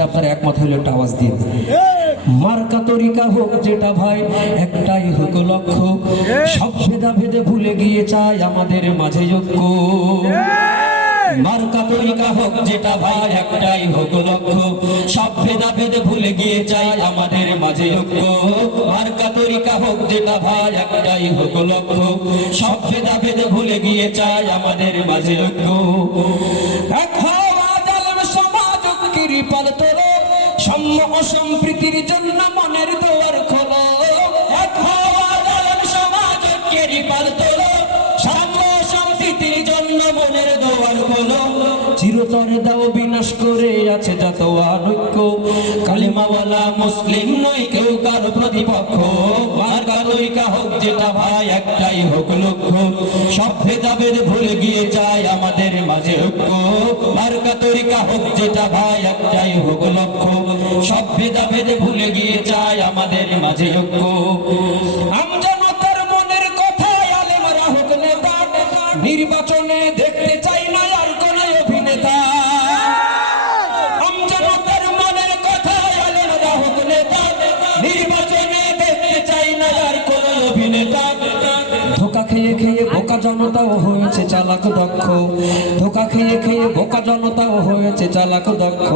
সাথে আপনার একমত হইলে একটা আওয়াজ দিন। হোক যেটা ভাই, একটাই হোক লক্ষ্য। সব ভেদা ভেদে ভুলে গিয়ে চাই আমাদের মাঝে যোগ্য। মার্কা তরিকা হোক যেটা ভাই, একটাই হোক লক্ষ্য। সব ভেদা ভেদে ভুলে গিয়ে চাই আমাদের মাঝে হোক যেটা ভাই, একটাই হোক লক্ষ্য। সব ভেদা ভুলে গিয়ে চাই আমাদের মাঝে কিরিপাল তোলো, সাম্য অসম্প্রীতির জন্য মনের দোয়ার খোলো। এক হওয়া জালেম সমাজ কেরিপাল তোলো, সাম্য জন্য মনের দোয়ার খোলো। চিরতরে দাও বিনাশ করে, আছে যত আনৈক্য। কালিমাওয়ালা মুসলিম নয় কেউ কার প্রতিপক্ষ। মার্কা তরিকা হোক যেটা ভাই, একটাই হোক লক্ষ্য। সব ভেদাভেদ ভুলে গিয়ে যায় আমাদের মাঝে ঐক্য। মার্কা তরিকা হোক যেটা ভাই, একটাই হোক লক্ষ্য। সব ভেদাভেদ ভুলে গিয়ে যায় আমাদের মাঝে ঐক্য। আমজনতার মনের কথায় আলেমরা হোক নেতা। নির্বাচনে জনতাও হয়েছে চালাক দক্ষ। ধোকা খেয়ে খেয়ে বোকা জনতাও হয়েছে চালাক দক্ষ।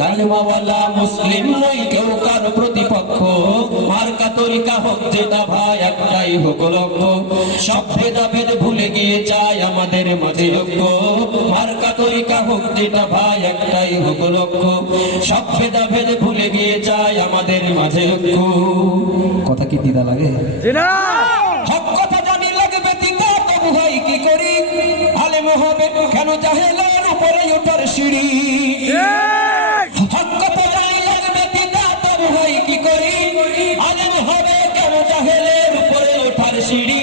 কালিমাওয়ালা মুসলিম নই কেউ কার প্রতিপক্ষ। মার্কা তরিকা হোক যেটা ভাই, একটাই হোক লক্ষ্য সব ভেদা ভেদ ভুলে গিয়ে চাই আমাদের মাঝে ঐক্য মার্কা তরিকা হোক যেটা ভাই, একটাই হোক লক্ষ্য সব ভেদা ভেদ ভুলে গিয়ে চাই আমাদের মাঝে ঐক্য কথা কি দিদা লাগে? আলেম হবে কেন জাহেলের উপরে ওঠার সিঁড়ি? হক কথা তবু কি করি? আলেম হবে কেন জাহেলের উপরে ওঠার সিঁড়ি?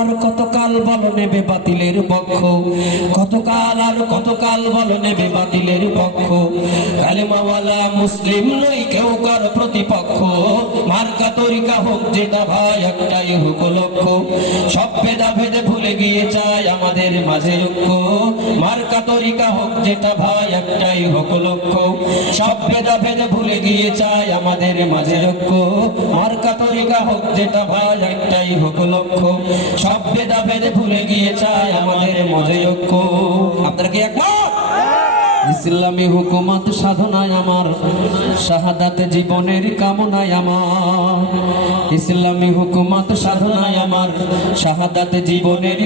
আর কতকাল বল নেবে বাতিলের পক্ষ? কতকাল আর কতকাল বল নেবে বাতিলের পক্ষ? কালেমাওয়ালা মুসলিম নই কেউ কার প্রতিপক্ষ। মার্কা তরিকা হোক যেটা ভাই, একটাই হোক লক্ষ্য। সব ভেদা ভেদে ভুলে গিয়ে চাই আমাদের মাঝে ঐক্য মার্কা তরিকা হোক যেটা ভাই, একটাই হোক লক্ষ্য। সব ভেদা ভেদে ভুলে গিয়ে চাই আমাদের মাঝে ঐক্য মার্কা তরিকা হোক যেটা ভাই, একটাই হোক লক্ষ্য। সব ভেদা ভেদে ভুলে গিয়ে চাই আমাদের মজা ঐক্য। আপনারা কি একমত? ইসলামী হুকুমত সাধনায় আমার শাহাদাত জীবনের কামনায় আমার। ইসলামী হুকুমত সাধনায় আমার শাহাদাত জীবনের